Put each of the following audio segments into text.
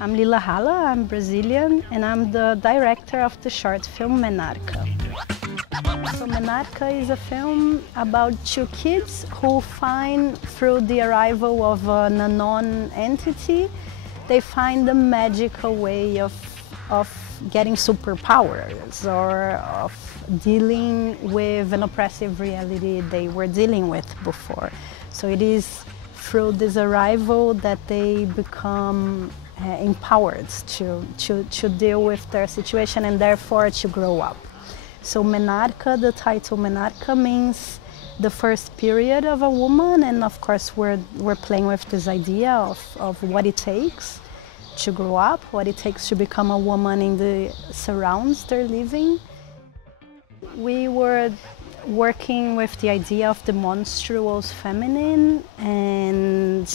I'm Lillah Halla, I'm Brazilian, and I'm the director of the short film Menarca. So Menarca is a film about two kids who find, through the arrival of an unknown entity, they find a magical way of getting superpowers or of dealing with an oppressive reality they were dealing with before. So it is through this arrival that they become empowered to deal with their situation and therefore to grow up. So Menarca, the title Menarca means the first period of a woman, and of course we're playing with this idea of what it takes to grow up, what it takes to become a woman in the surrounds they're living. We were working with the idea of the monstrous feminine and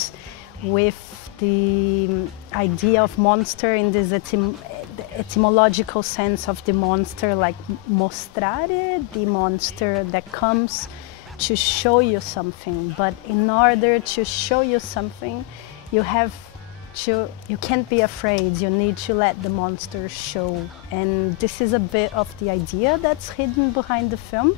with the idea of monster in this etymological sense of the monster, like mostrare, the monster that comes to show you something. But in order to show you something, you can't be afraid, you need to let the monster show. And this is a bit of the idea that's hidden behind the film.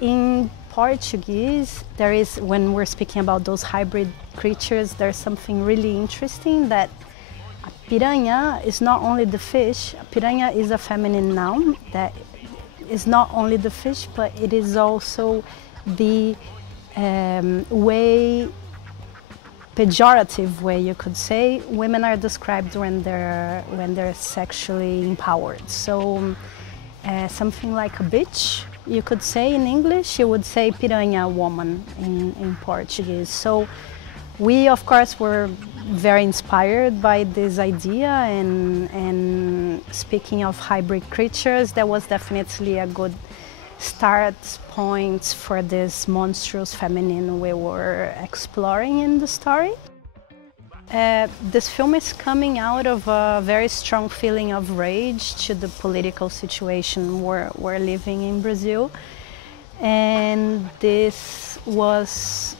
In Portuguese, there is, when we're speaking about those hybrid creatures, there's something really interesting, that piranha is not only the fish. Piranha is a feminine noun that is not only the fish, but it is also the pejorative way, you could say, women are described when they're sexually empowered. So something like a bitch, you could say in English, you would say piranha woman in Portuguese. So we, of course, were very inspired by this idea, and speaking of hybrid creatures, that was definitely a good start point for this monstrous feminine we were exploring in the story. This film is coming out of a very strong feeling of rage to the political situation we're living in Brazil, and this was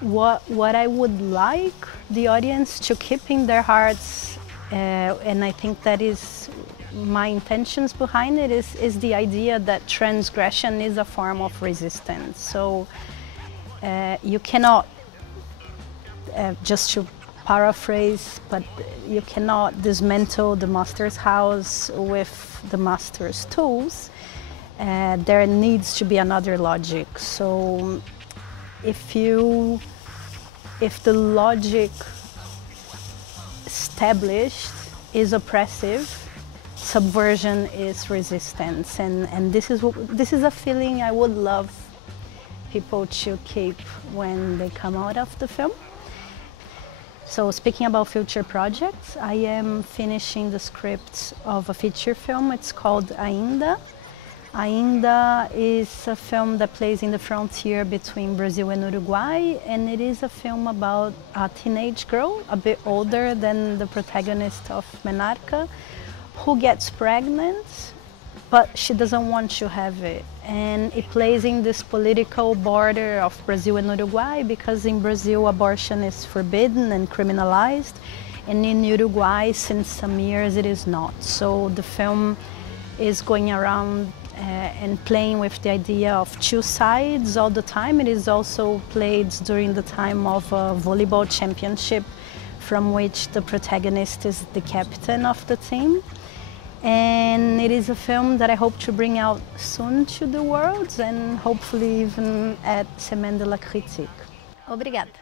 what I would like the audience to keep in their hearts, and I think that is my intentions behind it, is the idea that transgression is a form of resistance. So you cannot, just to paraphrase, but you cannot dismantle the master's house with the master's tools. There needs to be another logic. So if the logic established is oppressive, subversion is resistance, and this is a feeling I would love people to keep when they come out of the film. So speaking about future projects, I am finishing the script of a feature film. It's called Ainda. Ainda is a film that plays in the frontier between Brazil and Uruguay, and it is a film about a teenage girl, a bit older than the protagonist of Menarca, who gets pregnant, but she doesn't want to have it. And it plays in this political border of Brazil and Uruguay, because in Brazil abortion is forbidden and criminalized, and in Uruguay since some years it is not. So the film is going around and playing with the idea of two sides all the time. It is also played during the time of a volleyball championship, from which the protagonist is the captain of the team. And it is a film that I hope to bring out soon to the world, and hopefully even at Semaine de la Critique. Obrigada.